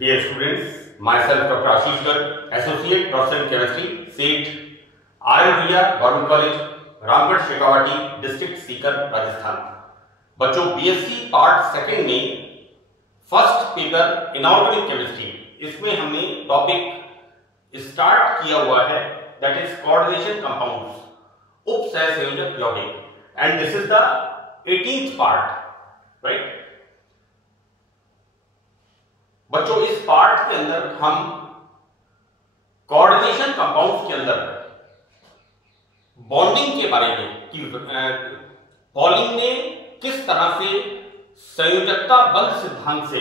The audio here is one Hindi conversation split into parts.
Dear students, myself Dr. Ashish Garg, Associate Professor in Chemistry, SET, RN Bhaiya, Government College, Ramgarh Shekhawati, district Sikar, Rajasthan. बच्चों, बीएससी पार्ट सेकंड में फर्स्ट पेपर इनऑर्गेनिक केमिस्ट्री, इसमें हमने टॉपिक स्टार्ट किया हुआ है, दैट इज कोऑर्डिनेशन कंपाउंड्स, उप सहसंयोजक यौगिक, and this is the 18th part, right. बच्चों, इस पार्ट के अंदर हम कोऑर्डिनेशन कंपाउंड्स के अंदर बॉन्डिंग के बारे में कि पॉलिंग ने किस तरह से संयोजकता बल सिद्धांत से,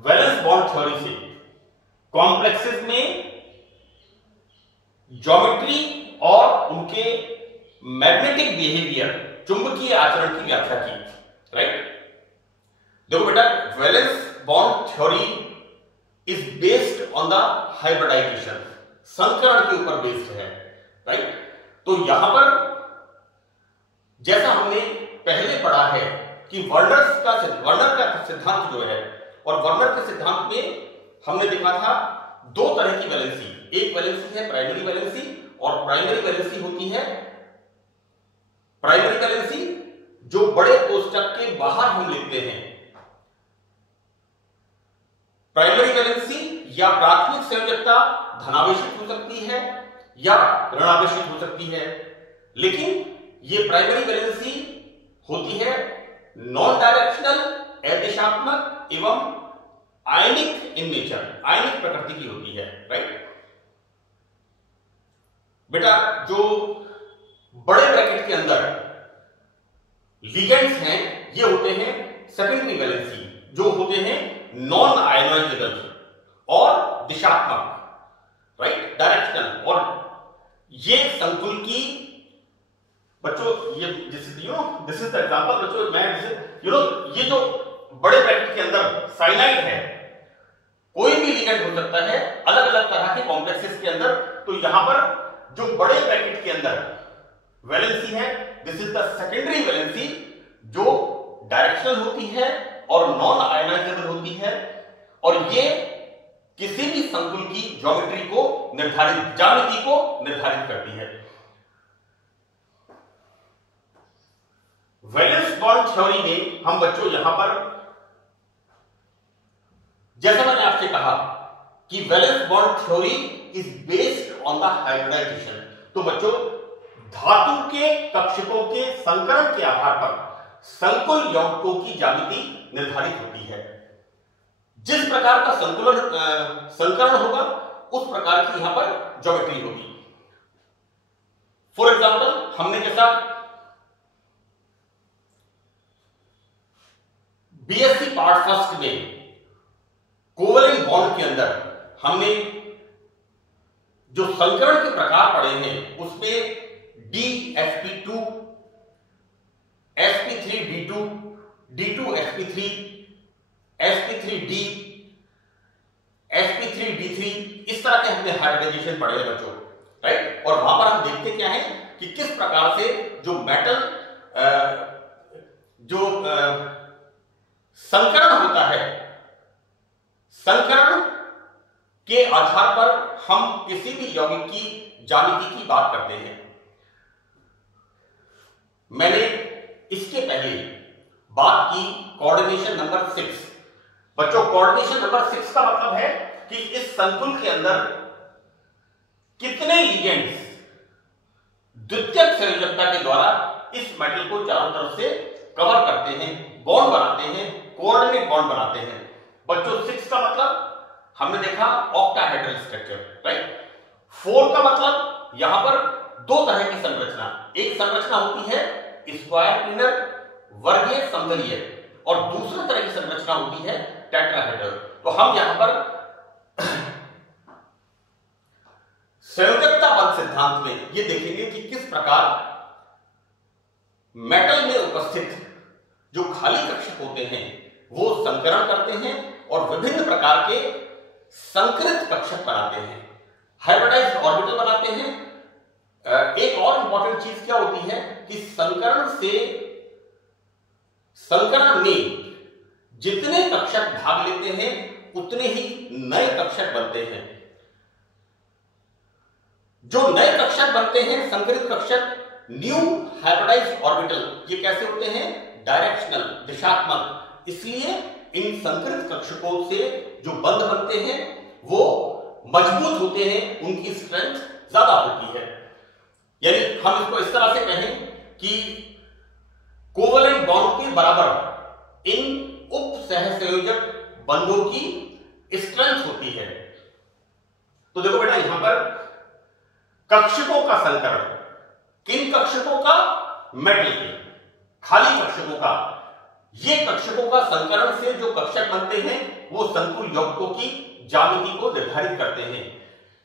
वैलेंस बॉन्ड थ्योरी से, कॉम्प्लेक्सेस में ज्योमेट्री और उनके मैग्नेटिक बिहेवियर, चुंबकीय आचरण की व्याख्या की, राइट। देखो बेटा, valence bond theory is based on the hybridisation, संकरण के ऊपर बेस्ड है, राइट। तो यहां पर जैसा हमने पहले पढ़ा है कि वर्नर का सिद्धांत जो है, और वर्नर के सिद्धांत में हमने देखा था दो तरह की वैलेंसी, एक वैलेंसी है प्राइमरी वैलेंसी, और प्राइमरी वैलेंसी होती है प्राइमरी वैलेंसी जो बड़े कोष्टक के बाहर हम लिखते हैं। प्राइमरी वैलेंसी या प्राथमिक संयोजकता धनावेशित हो सकती है या ऋणावेशित हो सकती है, लेकिन ये प्राइमरी वैलेंसी होती है नॉन डायरेक्शनल, अदिशात्मक एवं आयनिक इन नेचर, आयनिक प्रकृति की होती है, राइट। बेटा, जो बड़े ब्रैकेट के अंदर लिगेंड्स हैं, ये होते हैं सेकेंडरी वैलेंसी, जो होते हैं नॉन आयनाइजेबल और दिशात्मक, राइट, डायरेक्शनल। और ये संकुल की, बच्चों, ये दिस इज द एग्जांपल बच्चों, मैं ये जो बड़े ब्रैकेट के अंदर साइनाइड है, कोई भी लिगेंड हो सकता है अलग अलग तरह के कॉम्प्लेक्सेस के अंदर। तो यहां पर जो बड़े ब्रैकेट के अंदर वैलेंसी है, this is the secondary valency, जो डायरेक्शनल होती है और नॉन आयनाइजेबल होती है, और ये किसी भी संकुल की ज्योमेट्री को निर्धारित, ज्यामिति को निर्धारित करती है। वैलेंस बॉन्ड थ्योरी में हम बच्चों यहां पर, जैसा मैंने आपसे कहा कि valence bond theory is based on the hybridisation. तो बच्चों, धातु के कक्षकों के संकरण के आधार पर संकुल यौगिकों की ज्यामिति निर्धारित होती है। जिस प्रकार का संकरण होगा, उस प्रकार की यहां पर ज्योमेट्री होगी। फॉर एग्जाम्पल, हमने जैसा बीएससी पार्ट फर्स्ट में कोवलेंट बॉन्ड के अंदर हमने जो संकरण के प्रकार पढ़े हैं, उसमें DsP2, sp3d2, d2sp3, sp3d, sp3d3, इस तरह के हमने हाइब्रिडाइजेशन पढ़े हैं बच्चों, राइट। और वहां पर हम देखते क्या है कि किस प्रकार से जो मेटल संकरण होता है, संकरण के आधार पर हम किसी भी यौगिक की ज्यामिति की बात करते हैं। मैंने इसके पहले बात की कोऑर्डिनेशन नंबर 6। बच्चों, कोऑर्डिनेशन नंबर 6 का मतलब है कि इस संकुल के अंदर कितने लिगेंड्स द्वितीयक संयोजकता के द्वारा इस मेटल को चारों तरफ से कवर करते हैं, बॉन्ड बनाते हैं, कोऑर्डिनेट बॉन्ड बनाते हैं। बच्चों, 6 का मतलब हमने देखा ऑक्टाहेड्रल स्ट्रक्चर, राइट। 4 का मतलब यहां पर दो तरह की संरचना, एक संरचना होती है स्क्वायर इनर, वर्गीय समतलीय, और दूसरी तरह की संरचना होती है टेट्राहेड्रल। तो हम यहां पर संयोजकता बल सिद्धांत में ये देखेंगे कि किस प्रकार मेटल में उपस्थित जो खाली कक्षक होते हैं वो संकरण करते हैं और विभिन्न प्रकार के संकरित कक्षक बनाते हैं, हाइब्रिडाइज्ड ऑर्बिटल बनाते हैं। एक और इंपॉर्टेंट चीज क्या होती है कि संकरण में जितने कक्षक भाग लेते हैं उतने ही नए कक्षक बनते हैं। जो नए कक्षक बनते हैं संकरित कक्षक, न्यू हाइब्रिडाइज्ड ऑर्बिटल, ये कैसे होते हैं? डायरेक्शनल, दिशात्मक। इसलिए इन संकरित कक्षकों से जो बंध बनते हैं वो मजबूत होते हैं, उनकी स्ट्रेंथ ज्यादा होती है। यानी हम इसको इस तरह से कहें कि कोवलेंट बॉन्ड के बराबर इन उप सहसंयोजक बंधों की स्ट्रेंथ होती है। तो देखो बेटा, यहां पर कक्षकों का संकरण, किन कक्षकों का? मेटल के खाली कक्षकों का। ये कक्षकों का संकरण से जो कक्षक बनते हैं वो संकुल यौगिकों की ज्यामिति को निर्धारित करते हैं।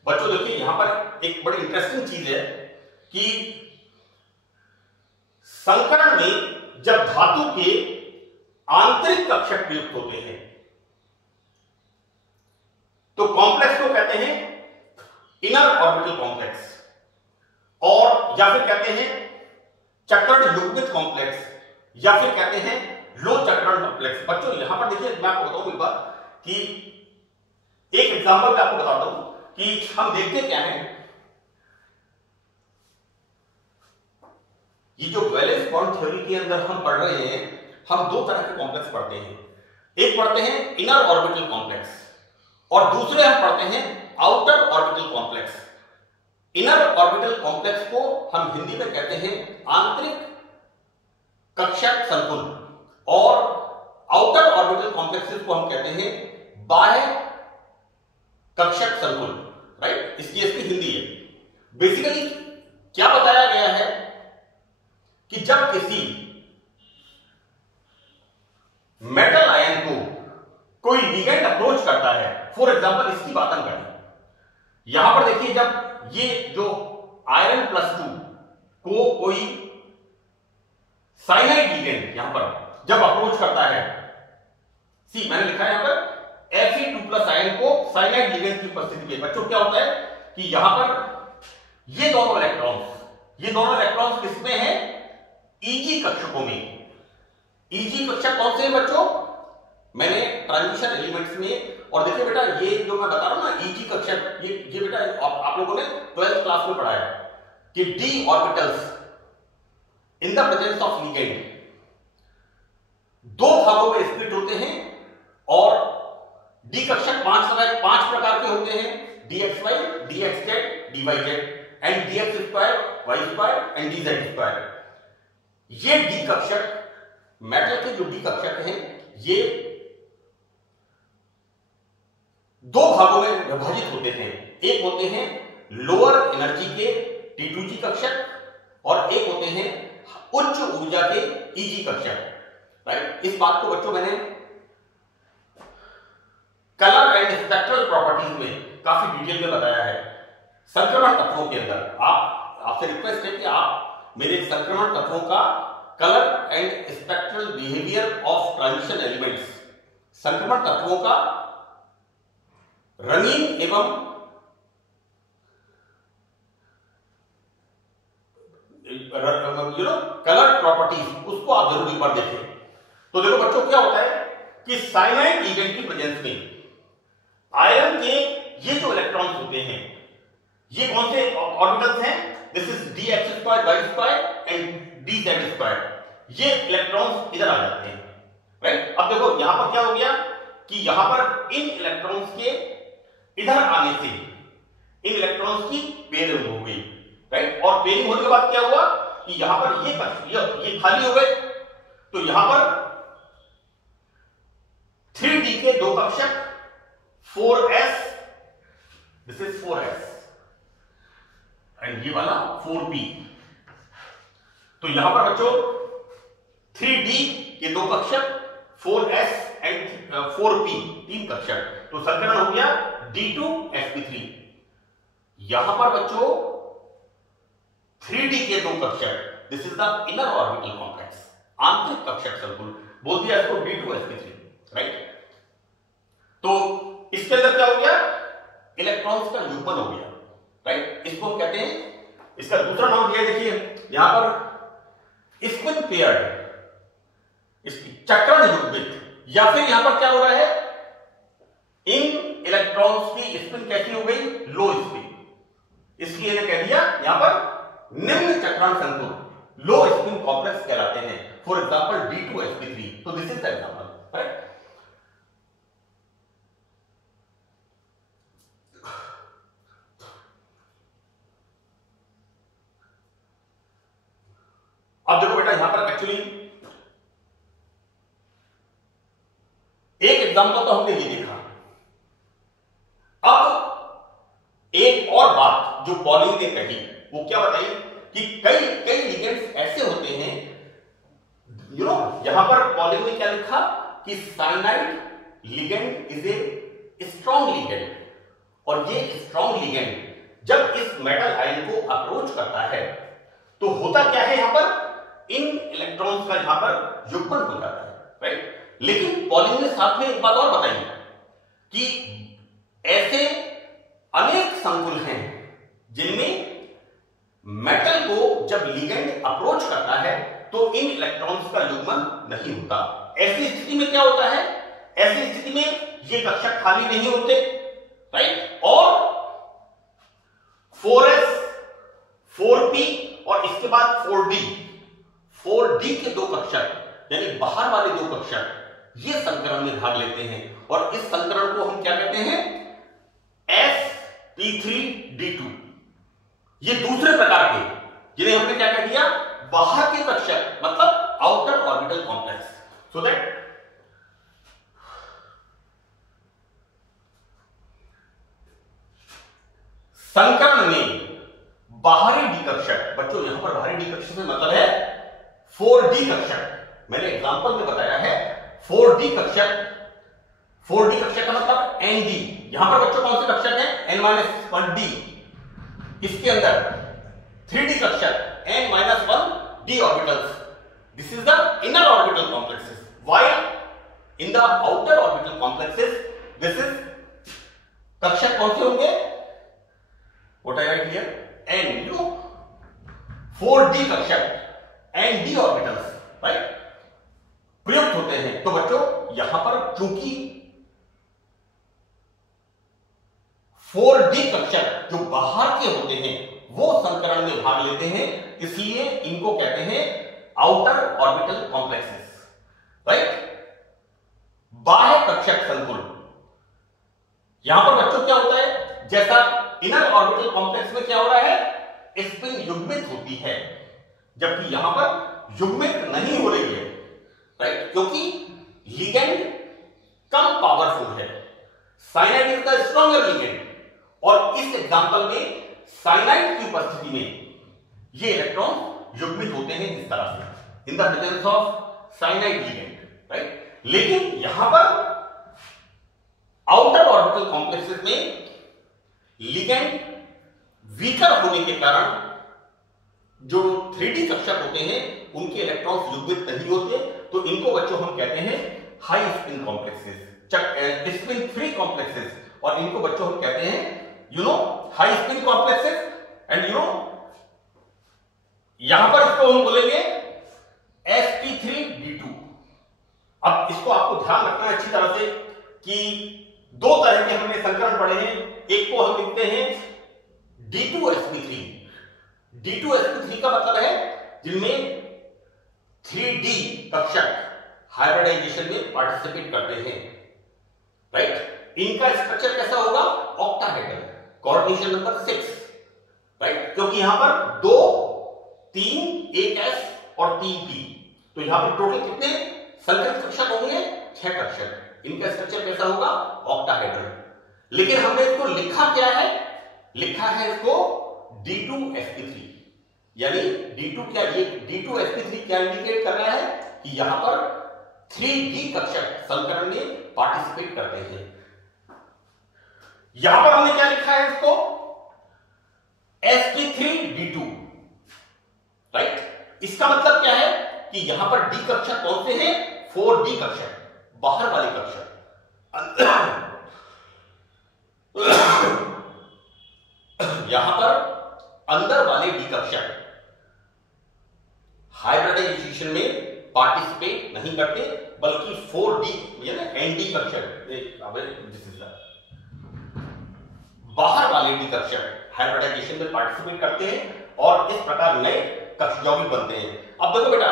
बच्चों देखिए, यहां पर एक बड़ी इंटरेस्टिंग चीज है कि संकरण में जब धातु के आंतरिक कक्षक प्रयुक्त होते हैं तो कॉम्प्लेक्स को कहते हैं इनर ऑर्बिटल कॉम्प्लेक्स, और या फिर कहते हैं चक्रण युग्मित कॉम्प्लेक्स, या फिर कहते हैं लो चक्रण कॉम्प्लेक्स। बच्चों यहां पर देखिए, मैं आपको बताऊं एक बात कि एक एग्जांपल मैं आपको बताता हूं कि हम देखते क्या है। ये जो वैलेंस बॉन्ड थ्योरी के अंदर हम पढ़ रहे हैं, हम दो तरह के कॉम्प्लेक्स पढ़ते हैं। एक पढ़ते हैं इनर ऑर्बिटल कॉम्प्लेक्स और दूसरे हम पढ़ते हैं outer orbital complex. Inner orbital complex को हम हिंदी में कहते हैं आंतरिक कक्षक संकुल और आउटर ऑर्बिटल कॉम्प्लेक्सेस को हम कहते हैं बाह्य कक्षक संकुल। राइट, इसकी हिंदी है। बेसिकली क्या बताया गया है कि जब किसी मेटल आयन को कोई लिगेंड अप्रोच करता है, फॉर एग्जांपल इसकी बात हम करें, यहां पर देखिए, जब ये जो आयरन +2 को कोई साइनाइड लिगेंड यहां पर जब अप्रोच करता है, सी मैंने लिखा है यहां पर Fe2+ आयन को साइनाइड लिगेंड की उपस्थिति में, बच्चों क्या होता है कि यहां पर ये दोनों इलेक्ट्रॉन्स किसमें हैं? Eg कक्षकों में। Eg कक्षक कौन से हैं बच्चों? मैंने ट्रांजिशन एलिमेंट्स में, और देखिए बेटा, ये जो मैं बता रहा हूं ना Eg कक्षक, ये बेटा आप लोगों ने 12th क्लास में पढ़ा है कि d orbitals in the presence of ligand दो भागों में स्प्लिट होते हैं और डी कक्षक पांच प्रकार के होते हैं: dxy, dxz, dyz and dx2, y2 and dz2। ये डी कक्षक, मेटल के जो डी कक्षक हैं, ये दो भागों में विभाजित होते हैं। एक होते हैं लोअर एनर्जी के T2g कक्षक और एक होते हैं उच्च ऊर्जा के Eg कक्षक। राइट, इस बात को बच्चों मैंने कलर एंड स्पेक्ट्रल प्रॉपर्टीज में काफी डिटेल में बताया है। संक्रमण तत्वों के अंदर आपसे रिक्वेस्ट है कि आप मेरे संक्रमण तत्वों का colour and spectral behaviour of transition elements, संक्रमण तत्वों का रंगीन एवं कलर प्रॉपर्टीज, उसको आप जरूर एक बार देखें। तो देखो बच्चों, क्या होता है कि साइनाइड लिगेंड की प्रेजेंस में आयरन के ये जो इलेक्ट्रॉन्स होते हैं, ये कौन से ऑर्बिटल्स हैं? This is dx2, y2 and dz2। ये इलेक्ट्रॉन्स इधर आ जाते हैं। राइट, अब देखो यहां पर क्या हो गया कि यहां पर इन इलेक्ट्रॉन्स के इधर आने से इन इलेक्ट्रॉन्स की पेयरिंग हो गई। राइट, और पेयरिंग होने के बाद क्या हुआ कि यहां पर ये खाली हो गए, तो यहां पर 3d के दो कक्षक 4s, this is 4s and ये वाला 4p। तो यहां पर बच्चों 3d के दो कक्षक 4s एंड 4p, तीन कक्षक, तो संकरण हो गया d2sp3। यहां पर बच्चों 3d के दो कक्षक, this is the inner orbital complex, आंतरिक कक्षक संकुल, बोल दिया इसको d2sp3। राइट, तो इसके अंदर क्या हो गया? इलेक्ट्रॉन्स का युग्मन हो गया। राइट, इसको हम कहते हैं, इसका दूसरा नाम दिया, देखिए यहां पर स्पिन पेयर्ड, इसकी चक्रण युग्मित, या फिर यहां पर क्या हो रहा है इन इलेक्ट्रॉन्स की स्पिन कैसी हो गई, लो स्पिन, इसलिए मैंने कह दिया यहां पर निम्न चक्रांक संकुल लो स्पिन कॉम्प्लेक्स कहलाते हैं। फॉर एग्जांपल D2sp3, तो this is the example, right. अब देखो बेटा, यहां पर एक्चुअली एक एग्जांपल तो हमने ये देखा। अब एक और बात जो पॉलिंग ने कही वो क्या बताई कि कई कई लिगेंड्स ऐसे होते हैं, यहां पर पॉलिंग ने क्या लिखा कि cyanide ligand is a strong ligand, और ये स्ट्रॉन्ग लिगेंड जब इस मेटल आयन को अप्रोच करता है तो होता क्या है, यहां पर इन इलेक्ट्रॉन्स का यहां पर युग्मन हो जाता है, राइट। लेकिन पॉलिंग ने साथ में एक बात और बताई कि ऐसे अनेक संकुल हैं जिनमें मेटल को जब लिगेंड अप्रोच करता है तो इन इलेक्ट्रॉन्स का युग्मन नहीं होता। ऐसी स्थिति में क्या होता है, ऐसी स्थिति में ये कक्षक खाली नहीं होते, राइट, और 4s 4p और इसके बाद 4d के दो कक्षक यानी बाहर वाले दो कक्षक ये संकरण में भाग लेते हैं, और इस संकरण को हम क्या कहते हैं, sp3d2। ये दूसरे प्रकार के जिन्हें हमने क्या कह दिया, बाहर के कक्षक, मतलब outer orbital complex. So that संकरण में बाहरी डी कक्षक, बच्चों यहां पर बाहरी डी कक्षक से मतलब है 4d कक्षक। मैंने एग्जांपल में बताया है 4d कक्षक, 4d कक्षक का मतलब nd। यहां पर बच्चों कौन से कक्षक है, n-1d। इसके अंदर 3d कक्षक n-1d orbitals. This is the inner orbital complexes, while in the outer orbital complexes this is कक्षक कौन से होंगे, what I write here, n, 4d कक्षक nd ऑर्बिटल्स, राइट, प्रयुक्त होते हैं। तो बच्चों यहां पर चूंकि 4d कक्षक जो बाहर के होते हैं वो संकरण में भाग लेते हैं, इसलिए इनको कहते हैं आउटर ऑर्बिटल कॉम्प्लेक्सेस, राइट। बाह्य कक्षक संकुल, यहां पर बच्चों क्या होता है, जैसा इनर ऑर्बिटल कॉम्प्लेक्स में क्या हो रहा है, स्पिन युग्मित होती है, जबकि यहां पर युग्मित नहीं हो रही है, राइट, क्योंकि लिगेंड कम पावरफुल है। Cyanide is the stronger ligand, और इस एग्जांपल में साइनाइड की उपस्थिति में ये इलेक्ट्रॉन युग्मित होते हैं इस तरह से, in the presence of cyanide ligand, right. लेकिन यहां पर आउटर ऑर्बिटल कॉम्प्लेक्सेस में लिगेंड वीकर होने के कारण जो 3d कक्षक होते हैं उनके इलेक्ट्रॉन्स युग्मित नहीं होते, तो इनको बच्चों हम कहते हैं high spin complexes, spin free complexes, और इनको बच्चों हम कहते हैं हाई स्पिन कॉम्प्लेक्सेस, एंड यहां पर इसको हम बोलेंगे sp3d2। अब इसको आपको ध्यान रखना है अच्छी तरह से कि दो तरह के हमने संकरण पढ़े हैं, एक को हम लिखते हैं D2sp3। D2sp3 का मतलब है जिनमें 3d कक्षक हाइब्रिडाइजेशन में पार्टिसिपेट करते हैं, राइट। इनका स्ट्रक्चर कैसा होगा, ऑक्टाहेड्रल, कोऑर्डिनेशन नंबर 6, राइट, क्योंकि यहां पर 2 3 1 s और 3 p, तो यहां पर टोटल कितने संकरित कक्षक होंगे, 6 कक्षक। इनका स्ट्रक्चर कैसा होगा, ऑक्टाहेड्रल। लेकिन हमने इसको लिखा क्या है, लिखा है इसको D2sp3, यानी D2 क्या, ये D2sp3 क्या इंडिकेट कर रहा है कि यहां पर 3d कक्षक संकरण में पार्टिसिपेट करते हैं। यहां पर हमने क्या लिखा है इसको, sp3d2, राइट। इसका मतलब क्या है कि यहां पर d कक्षक कौन से हैं, 4d कक्षक, बाहर वाले कक्षक। यहां पर अंदर वाले डी कक्षक हाइब्रिडाइजेशन में पार्टिसिपेट नहीं करते, बल्कि 4D यानी एनडी कक्षक, बाहर वाले डी कक्षक हाइब्रिडाइजेशन में पार्टिसिपेट करते हैं और इस प्रकार नए कक्ष यौगिक बनते हैं। अब देखो बेटा,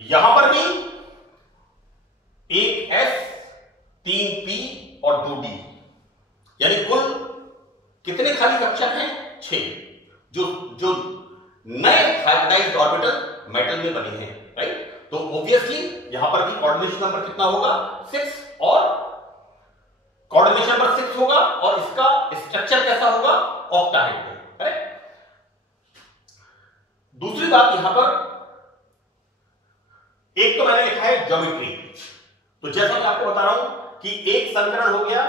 यहां पर भी एक S 3P और 2D, यानी कुल कितने खाली कक्षक हैं? 6, जो नए हाइब्रिडाइज्ड ऑर्बिटल मेटल में बने हैं, राइट। तो ऑब्वियसली यहां पर भी कोऑर्डिनेशन नंबर कितना होगा? 6, और कोऑर्डिनेशन नंबर 6 होगा और इसका स्ट्रक्चर कैसा होगा? Octahedral, correct. दूसरी बात यहां पर, एक तो मैंने लिखा है ज्योमेट्री, तो जैसा मैं आपको बता रहा हूं कि एक संकरण हो गया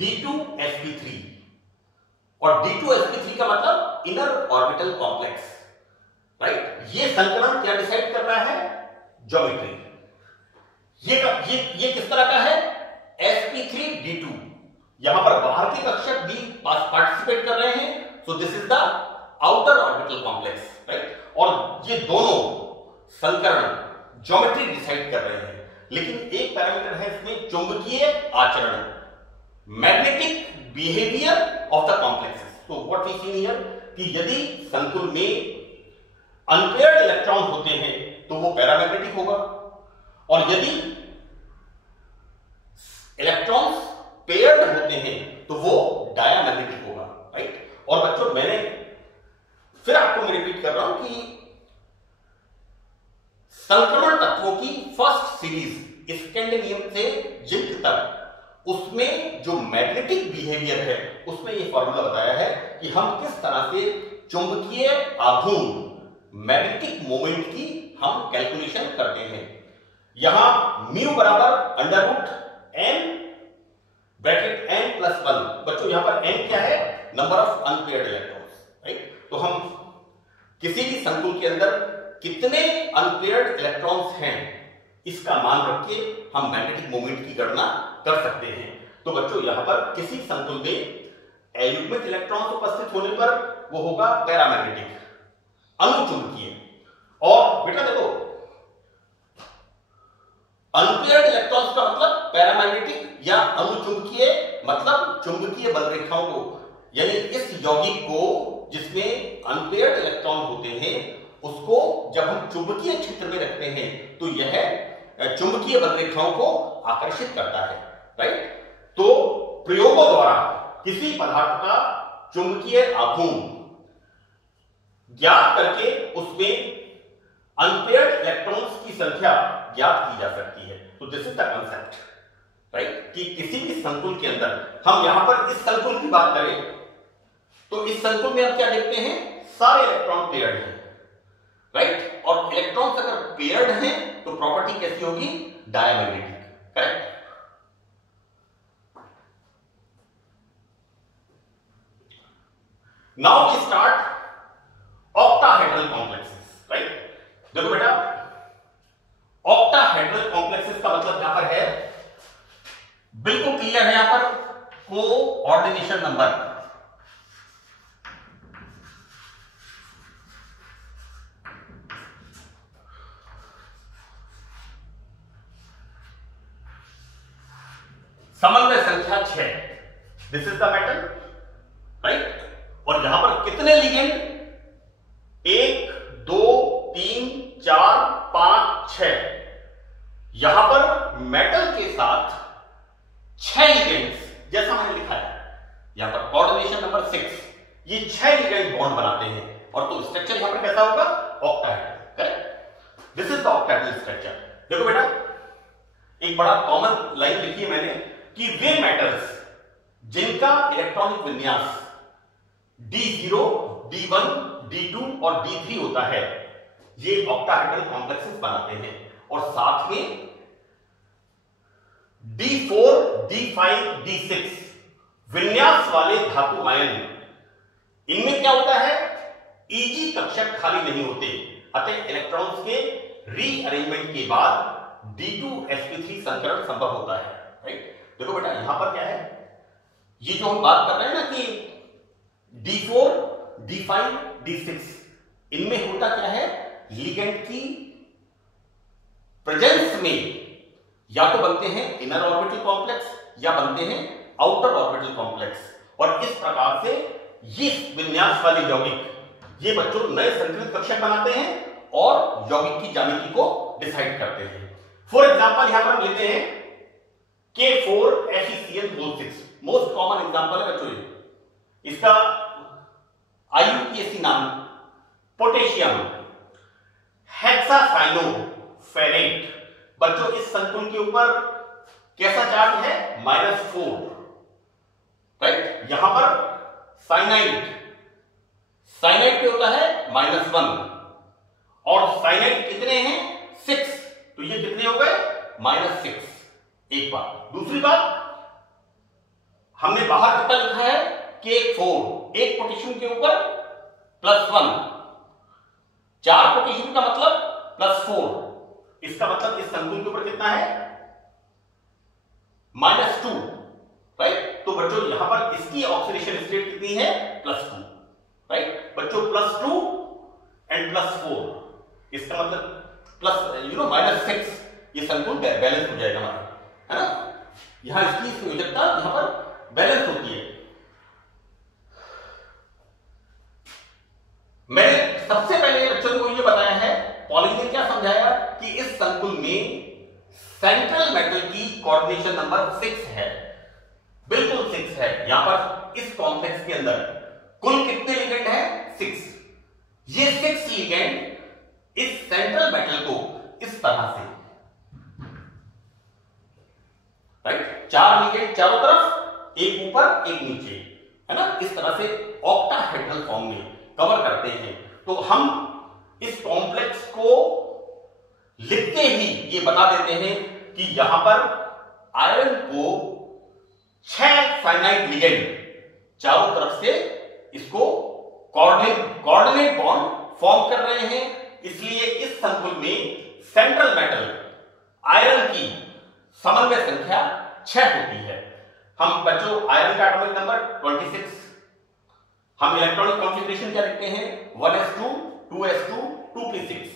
D2sp3, और D2sp3 का मतलब इनर ऑर्बिटल कॉम्प्लेक्स, राइट। ये संकलन क्या डिसाइड कर रहा है? ज्योमेट्री। ये किस तरह का है? sp3d2, यहां पर बाहर के कक्षक D पार्टिसिपेट कर रहे हैं, so this is the outer orbital complex, right. और ये दोनों संकरण ज्योमेट्री डिसाइड कर रहे हैं, लेकिन एक पैरामीटर है इसमें, चुंबकीय आचरण, magnetic behaviour of the complexes. तो व्हाट वी सी हियर कि यदि संकुल में अनपेयर्ड इलेक्ट्रॉन होते हैं तो वो पैरामैग्नेटिक होगा, और यदि इलेक्ट्रॉन्स पेयर्ड होते हैं तो वो डायामैग्नेटिक होगा, राइट। और बच्चों, मैंने फिर आपको मैं रिपीट कर रहा हूं कि संक्रमण तत्वों की फर्स्ट सीरीज स्कैंडिनेवियम से जिंक तक, उसमें जो मैग्नेटिक बिहेवियर है उसमें ये फॉर्मूला बताया है कि हम किस तरह से चुंबकीय आघूर्ण, मैग्नेटिक मोमेंट की हम कैलकुलेशन करते हैं। यहां म्यू बराबर √n ब्रैकेट n+1, बच्चों यहां पर n क्या है? Number of unpaired electrons, right. तो हम किसी भी संकुल के अंदर कितने अनपेयर्ड इलेक्ट्रॉन्स हैं इसका मान रख के हम मैग्नेटिक मोमेंट की गणना कर सकते हैं। तो बच्चों, यहां पर किसी संकुल में अयुग्मित इलेक्ट्रॉन उपस्थित होने पर वो होगा पैरामैग्नेटिक, अनुचुंबकीय। और बेटा देखो, अनपेयर्ड इलेक्ट्रॉन्स का मतलब पैरामैग्नेटिक या अनुचुंबकीय, मतलब चुंबकीय बल रेखाओं को, यानी इस यौगिक को जिसमें अनपेयर्ड इलेक्ट्रॉन होते हैं उसको जब हम चुंबकीय क्षेत्र में रखते हैं तो यह चुंबकीय बल रेखाओं को आकर्षित करता है, राइट। तो प्रयोगों द्वारा किसी पदार्थ का चुंबकीय आघूर्ण ज्ञात करके उसमें अनपेयर्ड इलेक्ट्रॉन्स की संख्या ज्ञात की जा सकती है। तो this is the concept, right, कि किसी भी संकुल के अंदर, हम यहां पर इस संकुल की बात करें तो इस संकुल में हम क्या देखते हैं? सारे इलेक्ट्रॉन पेयर्ड हैं, राइट। और इलेक्ट्रॉन्स अगर पेयर्ड हैं तो प्रॉपर्टी कैसी होगी? Diamagnetic, correct. Now we start octahedral complexes, right. देखो बेटा, ऑक्टाहेड्रल कॉम्प्लेक्सेस का मतलब यहां पर है, बिल्कुल क्लियर है, यहां पर कोऑर्डिनेशन नंबर, समन्वय संख्या 6, this is the metal, right. और यहां पर कितने लिगेंड? 1 2 3 4 5 6, यहां पर मेटल के साथ 6 लिगेंड्स, जैसा मैंने लिखा है यहां पर कोऑर्डिनेशन नंबर 6, ये 6 लिगेंड बॉन्ड बनाते हैं, और तो स्ट्रक्चर यहां पर कैसा होगा? Octahedral, correct. This is the octahedral structure. देखो बेटा, एक बड़ा कॉमन लाइन लिखी है मैंने कि वे मेटल्स जिनका इलेक्ट्रॉनिक विन्यास D0, D1, D2 और D3 होता है, ये ऑक्टाहेड्रल कॉम्प्लेक्सेस बनाते हैं। और साथ में D4, D5, D6 विन्यास वाले धातु आयन, इनमें क्या होता है? Eg कक्षक खाली नहीं होते, अतः इलेक्ट्रॉन्स के रीअरेंजमेंट के बाद D2sp3 संकरण संभव होता है, राइट। देखो बेटा, यहां पर क्या है, ये जो हम बात कर रहे हैं ना कि D4, D5, D6, इनमें होता क्या है? लिगेंड की प्रेजेंस में या तो बनते हैं इनर ऑर्बिटल कॉम्प्लेक्स या बनते हैं आउटर ऑर्बिटल कॉम्प्लेक्स। और इस प्रकार से ये विन्यास वाले यौगिक ये बच्चों नए संकलित कक्षक बनाते हैं और यौगिक की ज्यामिति को डिसाइड करते हैं। फॉर एग्जांपल यहां पर हम लेते हैं K4FeCl6, मोस्ट कॉमन एग्जांपल है बच्चों ये। इसका IUPAC नाम पोटेशियम हेक्सासाइनोफेरेट। बच्चों इस संकुल के ऊपर कैसा चार्ज है? -4, राइट। यहां पर साइनाइड पे होता है -1 और साइनाइड कितने हैं? 6, तो ये कितने हो गए? -6। एक बात। दूसरी बात, हमने बाहर कितना लिखा है? K4, एक पोटेशियम के ऊपर +1, 4 पोटेशियम का मतलब +4। इसका मतलब इस संकुल के ऊपर कितना है? -2, राइट। तो बच्चों यहां पर इसकी ऑक्सीडेशन स्टेट कितनी है? +2, राइट। बच्चों +2 एंड +4, इसका मतलब -6, ये संकुल बैलेंस हो जाएगा हमारा, है ना। यहां इसकी संयोजकता यहां पर बैलेंस होती है। मैंने सबसे पहले बच्चों को ये बताया है, पॉली ने क्या समझाया कि इस संकुल में सेंट्रल मेटल की कोऑर्डिनेशन नंबर 6 है, बिल्कुल 6 है। यहां पर इस कॉम्प्लेक्स के अंदर कुल कितने लिगेंड है? 6। ये 6 लिगेंड इस सेंट्रल मेटल को इस तरह से, राइट, 4 लिगेंड चारों तरफ, एक ऊपर एक नीचे, है ना, इस तरह से ऑक्टाहेड्रल फॉर्म में कवर करते हैं। तो हम इस कॉम्प्लेक्स को लिखते ही ये बता देते हैं कि यहां पर आयरन को 6 साइनाइड लिगेंड चारों तरफ से इसको कोऑर्डिनेट बॉन्ड फॉर्म कर रहे हैं। इसलिए इस संकुल में सेंट्रल मेटल आयरन की समन्वय संख्या 6 होती है। हम बच्चों आयरन का एटॉमिक नंबर 26, हम इलेक्ट्रॉनिक कॉन्फ़िगरेशन क्या लिखते हैं? 1s2 2s2 2p6,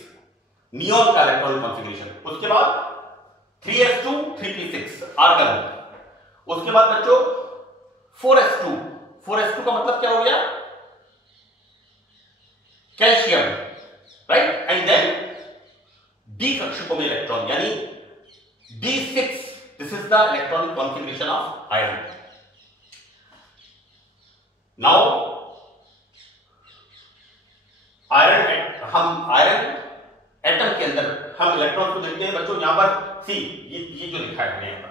नियोन का इलेक्ट्रॉनिक कॉन्फ़िगरेशन। उसके बाद 3s2 3p6 आर्गन। उसके बाद बच्चों 4s2 का मतलब क्या हो गया? Calcium, right. And then D कक्षकों में इलेक्ट्रॉन यानी D6, this is the electronic configuration of iron. Now हम आयरन एटम के अंदर हम इलेक्ट्रॉन को देखते हैं बच्चों। यहां पर सी ये जो लिखा है यहां पर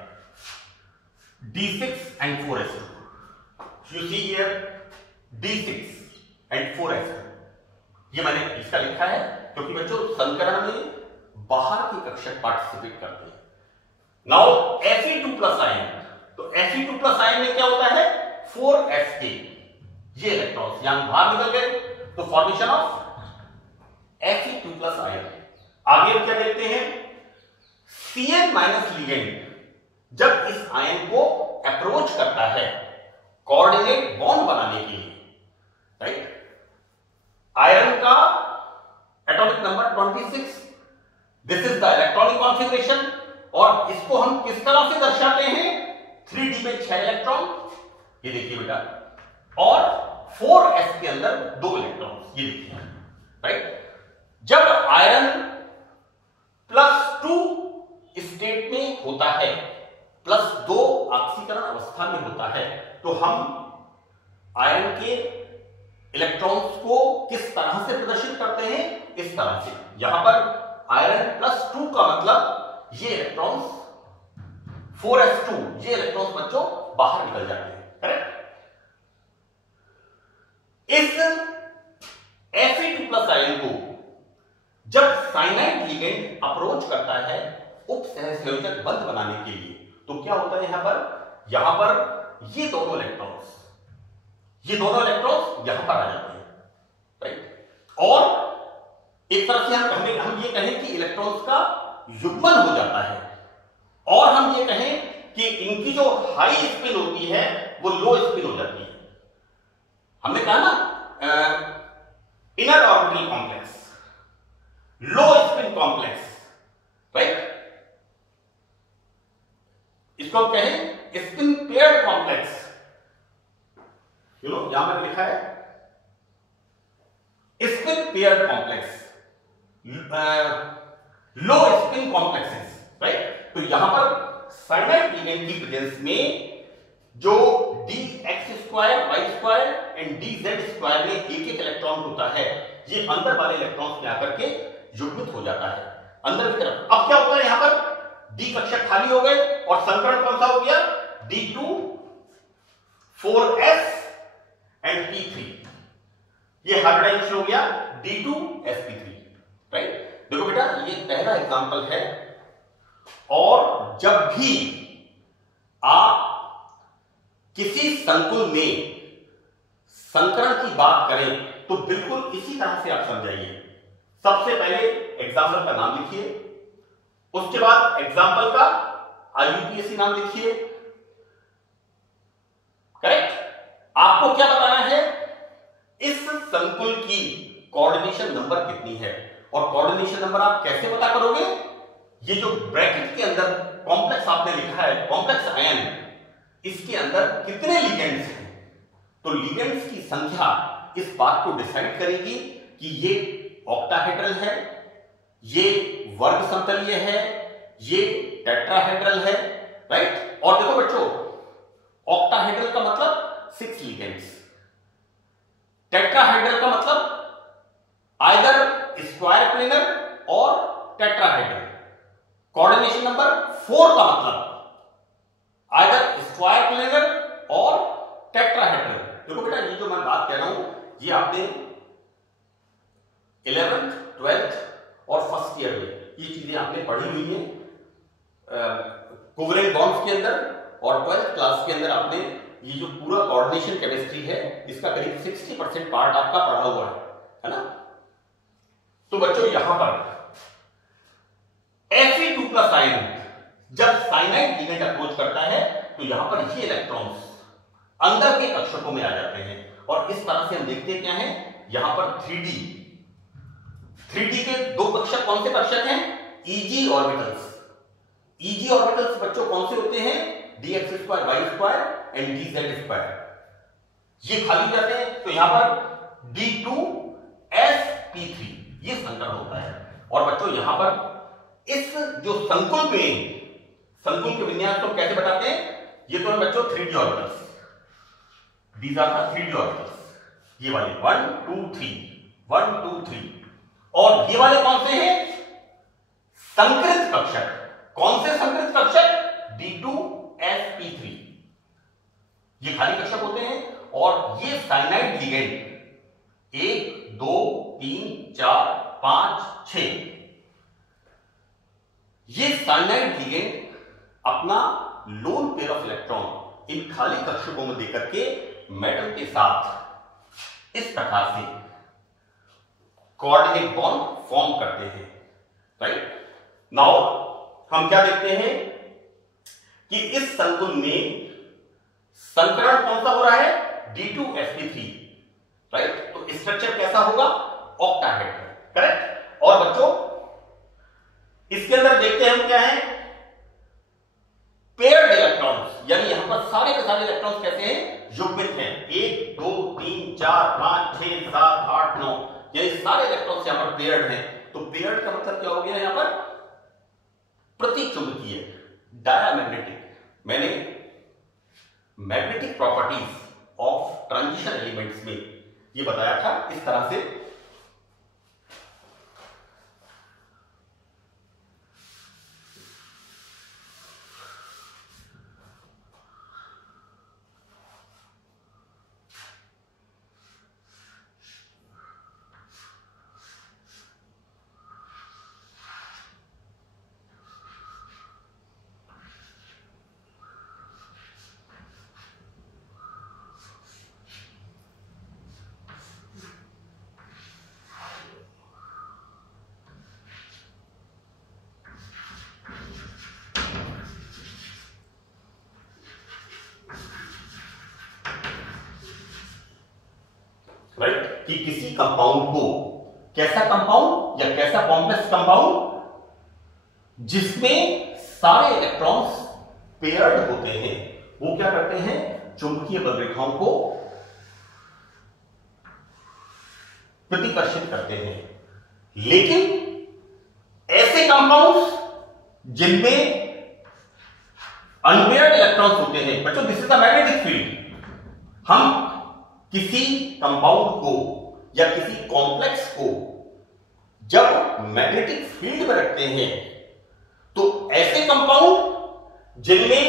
D6 and 4s2, you see here D6 and 4s2, ये मैंने इसका लिखा है क्योंकि बच्चों संकरण में बाहर के कक्षक पार्टिसिपेट करते हैं। नाउ Fe2+ आयन, तो Fe2+ आयन में क्या होता है? 4sk, ये इलेक्ट्रॉन्स यहां बाहर निकल गए, तो फॉर्मेशन ऑफ Fe2+ आयन। आगे हम क्या देखते हैं? Cl- लिगेंड जब इस आयन को अप्रोच करता है कोऑर्डिनेट बॉन्ड बनाने के लिए, राइट। आयरन का atomic number 26, this is the electronic configuration. और इसको हम किस तरह से दर्शाते हैं? 3D में 6 इलेक्ट्रॉन, ये देखिए बेटा, और 4s के अंदर 2 इलेक्ट्रॉन, ये देखिए, राइट। जब आयरन +2 स्टेट में होता है, +2 ऑक्सीकरण अवस्था में होता है, तो हम आयरन के इलेक्ट्रॉन्स को किस तरह से प्रदर्शित करते हैं? इस तरह से। यहां पर आयरन +2 का मतलब ये इलेक्ट्रॉन्स 4s2, ये इलेक्ट्रॉन्स बच्चों बाहर निकल जाते हैं, करेक्ट। इस Fe2+ आयन को जब साइनाइड लिगेंड अप्रोच करता है उपसहसंयोजक बंध बनाने के लिए, तो क्या होता है यहां पर ये दोनों इलेक्ट्रॉन्स यहां पर आ जाते हैं, राइट। और एक तरह से हम ये कहें कि इलेक्ट्रॉन्स का युग्मन हो जाता है, और हम ये कहें कि इनकी जो हाई स्पिन होती है वो लो स्पिन हो जाती है। हमने कहा ना इनर ऑर्बिटल कॉम्प्लेक्स, लो स्पिन कॉम्प्लेक्स, राइट। इसको हम कहें स्पिन पेयर्ड कॉम्प्लेक्स। यहां पर लिखा है स्पिन पेयर्ड कॉम्प्लेक्स, लो स्पिन कॉम्प्लेक्सेस, राइट। तो यहां पर साइनाइड लिगेंड की प्रेजेंस में जो dx² y² एंड dz² में एक इलेक्ट्रॉन होता है, ये अंदर वाले इलेक्ट्रॉन्स में आकर के युग्मित हो जाता है अंदर की तरफ। अब क्या होता है, यहां पर d कक्षक खाली हो गए और संकरण कौन सा हो गया, d2 4s एंड p3, ये हाइब्रिडाइजेशन हो गया d2sp3, राइट। देखो बेटा, ये पहला एग्जांपल है, और जब भी आप किसी संकुल में संकरण की बात करें तो बिल्कुल इसी तरह से आप समझाइए। सबसे पहले एग्जाम्पल का नाम लिखिए, उसके बाद एग्जाम्पल का IUPAC नाम लिखिए, करेक्ट। आपको क्या बताना है, इस संकुल की कोऑर्डिनेशन नंबर कितनी है, और कोऑर्डिनेशन नंबर आप कैसे पता करोगे, ये जो ब्रैकेट के अंदर कॉम्प्लेक्स आपने लिखा है, कॉम्प्लेक्स आयन, इसके अंदर कितने लिगेंड्स हैं, तो लिगेंड्स की संख्या इस बात को डिसाइड करेगी कि ये ऑक्टाहेड्रल है, ये वर्ग समतलीय है, ये टेट्राहेड्रल है, राइट। और देखो बच्चों, ऑक्टाहेड्रल का मतलब 6 लिगेंड्स, टेट्राहेड्रल का मतलब आइदर स्क्वायर प्लेनर और टेट्राहेड्रल, कोऑर्डिनेशन नंबर 4 का मतलब आइदर स्क्वायर प्लेनर और टेट्राहेड्रल। देखो बेटा, ये जो मैं बात कह रहा हूं, ये आपने 11th 12th और फर्स्ट ईयर में ये चीजें आपने पढ़ी हुई हैं कोवेलेंट बॉन्ड्स के अंदर, और 12th क्लास के अंदर आपने ये जो पूरा कोऑर्डिनेशन केमिस्ट्री है, इसका करीब 60% पार्ट आपका पढ़ा हुआ है ना। तो बच्चों, यहां पर Fe2+ आयन जब साइनाइड लिगेंड अप्रोच करता है तो यहां पर ये इलेक्ट्रॉन्स अंदर के कक्षकों में आ जाते हैं, और इस तरह से हम देखते क्या है, यहां पर 3D के दो कक्षक कौन से कक्षक हैं, Eg ऑर्बिटल्स। Eg ऑर्बिटल्स बच्चों कौन से होते हैं, dx² y² एंड dz², ये खाली जाते हैं, तो यहां पर d2sp3 ये संकरण होता है। और बच्चों, यहां पर इस जो संकुल के विन्यास को कैसे बताते हैं, ये तो है बच्चों 3D orbitals, these are the 3D orbitals, ये वाले 1 2 3 1 2 3, और ये वाले कौन से हैं, संकृत कक्षक। कौन से संकृत कक्षक, d2sp3, ये खाली कक्षक होते हैं, और ये साइनाइड लिगेंड 1 2 3 4 5 6, ये साइनाइड लिगेंड अपना lone pair of electron in खाली कक्षकों में देकर के मेटल के साथ इस प्रकार से कोऑर्डिनेट बॉन्ड फॉर्म करते हैं, राइट। नाउ हम क्या देखते हैं कि इस संकुल में संकरण कौन सा हो रहा है, d2sp3, राइट। तो स्ट्रक्चर कैसा होगा, ऑक्टाहेड्रल, करेक्ट। और बच्चों, इसके अंदर देखते हैं हम क्या है, पेयर्ड इलेक्ट्रॉन्स, यानी यहां पर सारे के सारे इलेक्ट्रॉन्स कैसे हैं, युग्मित हैं, 1 2 3 4 5 6 7 8 9, यानी सारे इलेक्ट्रॉन्स यहां पर पेयर्ड हैं। तो पेयर्ड का मतलब क्या हो गया, यहां पर प्रतिचुंबकीय, डायमैग्नेटिक। मैंने magnetic properties of transition elements में ये बताया था, इस तरह से राइट, कि किसी कंपाउंड को, कैसा कंपाउंड या कैसा कॉम्प्लेक्स कंपाउंड जिसमें सारे इलेक्ट्रॉन्स पेयर्ड होते हैं वो क्या करते हैं, चुंबकीय बलरेखाओं को प्रतिकर्षित करते हैं। लेकिन ऐसे कंपाउंड्स जिनमें अनपेयर्ड इलेक्ट्रॉन्स होते हैं, बच्चों this is the magnetic field, हम किसी कंपाउंड को या किसी कॉम्प्लेक्स को जब मैग्नेटिक फील्ड में रखते हैं तो ऐसे कंपाउंड जिनमें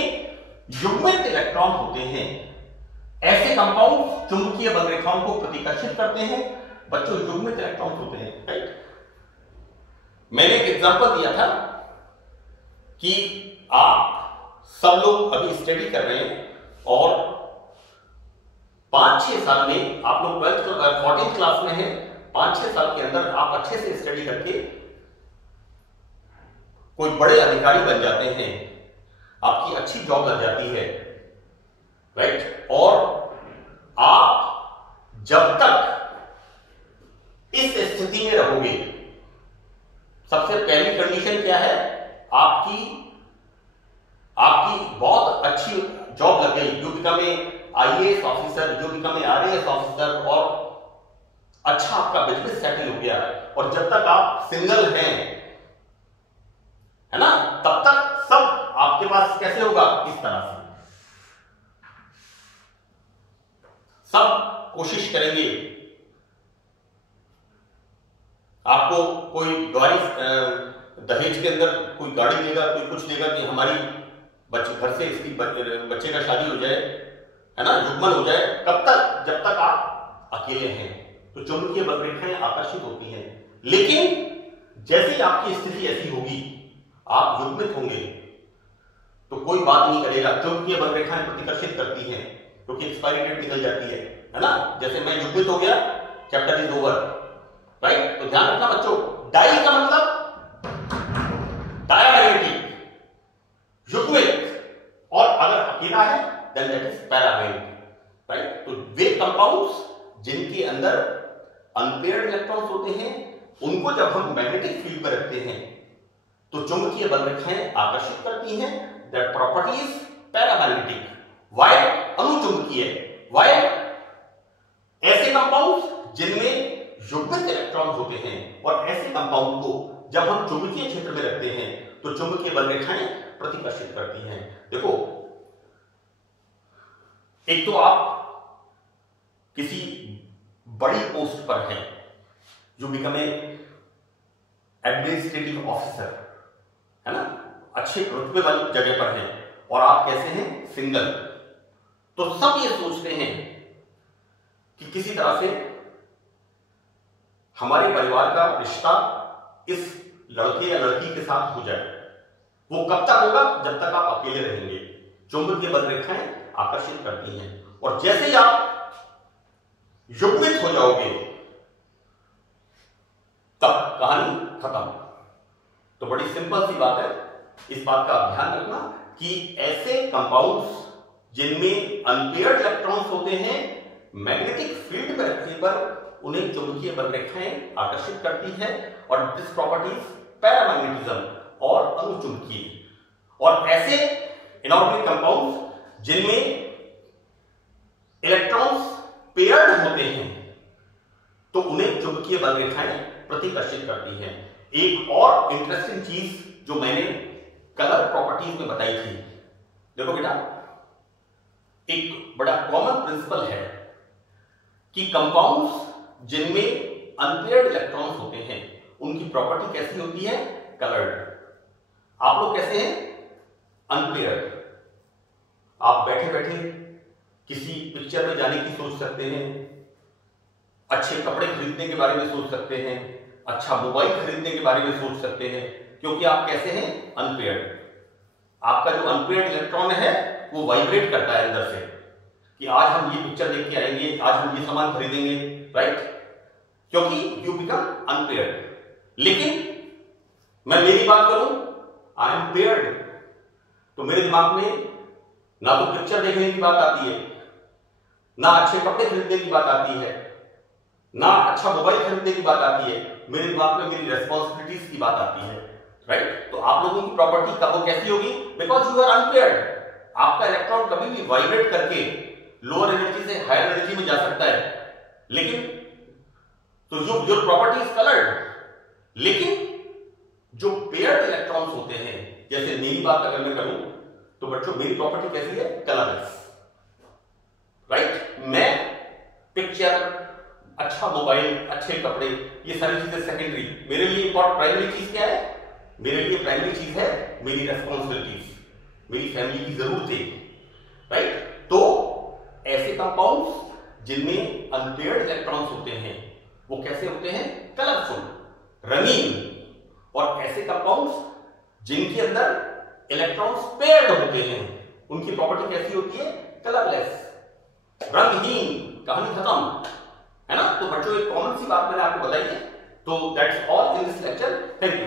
युग्मित इलेक्ट्रॉन होते हैं, ऐसे कंपाउंड चुंबकीय बलरेखाओं को प्रतिकर्षित करते हैं। बच्चों युग्मित इलेक्ट्रॉन होते हैं, राइट। मैंने एक एग्जांपल दिया था कि आप सब लोग अभी स्टडी कर रहे हैं और 5-6 साल में आप लोग 14th क्लास में हैं, 5-6 साल के अंदर आप अच्छे से स्टडी करके कोई बड़े अधिकारी बन जाते हैं, आपकी अच्छी जॉब लग जाती है, राइट। और आप जब तक इस स्थिति में रहोगे, सबसे पहली कंडीशन क्या है, आपकी बहुत अच्छी जॉब लग गई, you become a IAS officer, you become a RAS officer, और अच्छा आपका बिजनेस सेटल हो गया। और जब तक आप सिंगल हैं, है ना, तब तक सब आपके पास कैसे होगा, इस तरह से सब कोशिश करेंगे। आपको कोई गाड़ी दहेज के अंदर कोई गाड़ी देगा, कोई कुछ देगा कि हमारी बच्चे घर से इसकी बच्चे का शादी हो जाए, है ना, युग्मन हो जाए, कब तक, जब तक आप अकेले हैं। तो चुंबकीय बलरेखाएं आकर्षित होती हैं। लेकिन जैसे ही आपकी स्थिति ऐसी होगी, आप युग्मित होंगे, तो कोई बात नहीं करेगा, चुंबकीय बलरेखाएं प्रतिकर्षित करती हैं क्योंकि एक्सपायरी डेट निकल जाती है ना। जैसे मैं युग्मित हो गया, चैप्टर इज ओवर, राइट। तो ध्यान रखना बच्चों, डाई का मतलब डायमैग्नेटिक, युग्मित, और अगर अकेला है then that is paramagnetic, right. तो वे कंपाउंड्स जिनके अंदर अनपेयर्ड इलेक्ट्रॉन्स होते हैं, उनको जब हम मैग्नेटिक फील्ड में रखते हैं तो चुंबकीय बलरेखाएं आकर्षित करती हैं। That property is paramagnetic, while अनुचुंबकीय, वाइल ऐसे कंपाउंड्स जिनमें युग्मित इलेक्ट्रॉन्स होते हैं, और ऐसे कंपाउंड को जब हम चुंबकीय क्षेत्र में रखते हैं तो चुंबकीय बलरेखाएं प्रतिकर्षित करती हैं। देखो, एक तो आप किसी बड़ी पोस्ट पर हैं, जो बिकम ए एडमिनिस्ट्रेटिव ऑफिसर, है ना, अच्छे रुतबे वाली जगह पर हैं, और आप कैसे हैं, सिंगल। तो सब ये सोचते हैं कि किसी तरह से हमारे परिवार का रिश्ता इस लड़के या लड़की के साथ हो जाए। वो कब तक होगा, जब तक आप अकेले रहेंगे। चुंबकीय बलरेखाएं आकर्षित करती हैं, और जैसे ही आप युग्मित हो जाओगे तब कहानी खत्म। तो बड़ी सिंपल सी बात है, इस बात का ध्यान रखना कि ऐसे कंपाउंड्स जिनमें अनपेयर्ड इलेक्ट्रॉन्स होते हैं, मैग्नेटिक फील्ड में रखने पर उन्हें चुंबकीय बलरेखाएं आकर्षित करती है, और दिस प्रॉपर्टीज पैरामैग्नेटिज्म और अनुचुंबकीय। और ऐसे इनऑर्गेनिक कंपाउंड्स जिनमें इलेक्ट्रॉन्स पेयर्ड होते हैं तो उन्हें चुंबकीय बलरेखाएं प्रतिकर्षित करती हैं। एक और इंटरेस्टिंग चीज जो मैंने कलर प्रॉपर्टीज में बताई थी, देखो बेटा, एक बड़ा कॉमन प्रिंसिपल है कि कंपाउंड्स जिनमें अनपेयर्ड इलेक्ट्रॉन्स होते हैं उनकी प्रॉपर्टी कैसी होती है, कलर्ड। आप लोग कैसे हैं, अनपेयर्ड। आप बैठे बैठे किसी पिक्चर में जाने की सोच सकते हैं, अच्छे कपड़े खरीदने के बारे में सोच सकते हैं, अच्छा मोबाइल खरीदने के बारे में सोच सकते हैं, क्योंकि आप कैसे हैं, अनपेयर्ड। आपका जो अनपेयर्ड इलेक्ट्रॉन है वो वाइब्रेट करता है अंदर से कि आज हम ये पिक्चर देख के आएंगे, आज हम ये सामान खरीदेंगे, राइट, क्योंकि यू बिकम अनपेयर्ड। लेकिन मैं मेरी बात करूं, आई एम पेयर्ड, तो मेरे दिमाग में ना तो पिक्चर देखने की बात आती है, ना अच्छे कपड़े खरीदने की बात आती है, ना अच्छा मोबाइल खरीदने की बात आती है। मेरे दिमाग में मेरी रेस्पॉन्सिबिलिटीज की बात आती है, राइट। तो आप लोगों की प्रॉपर्टी कब वो कैसी होगी, बिकॉज यू आर अनपेयर्ड, आपका इलेक्ट्रॉन कभी भी वाइब्रेट करके लोअर एनर्जी से हायर एनर्जी में जा सकता है, लेकिन तो योर प्रॉपर्टी इज कलर्ड, लेकिन जो पेयर्ड इलेक्ट्रॉन्स होते हैं, जैसे मेरी बात अगर मैं करूं तो बच्चों मेरी प्रॉपर्टी कैसी है? Colourless, right? मैं पिक्चर, अच्छा मोबाइल, अच्छे कपड़े, ये सारी चीजें सेकेंडरी, मेरे लिए प्राइमरी चीज क्या है? मेरे लिए प्राइमरी चीज है मेरी रेस्पॉन्सिबिलिटीज, मेरी फैमिली की जरूरतें, राइट? तो ऐसे कंपाउंड्स जिनमें अनपेयर्ड इलेक्ट्रॉन्स होते हैं वो कैसे होते हैं? कलरफुल, रंगीन। और ऐसे कंपाउंड्स जिनके अंदर इलेक्ट्रॉन्स पेयर्ड होते हैं उनकी प्रॉपर्टी कैसी होती है? कलरलेस, रंगहीन, कहानी खत्म, है ना? तो बच्चों एक कॉमन सी बात मैंने आपको बताई है। तो that's all in this lecture. Thank you.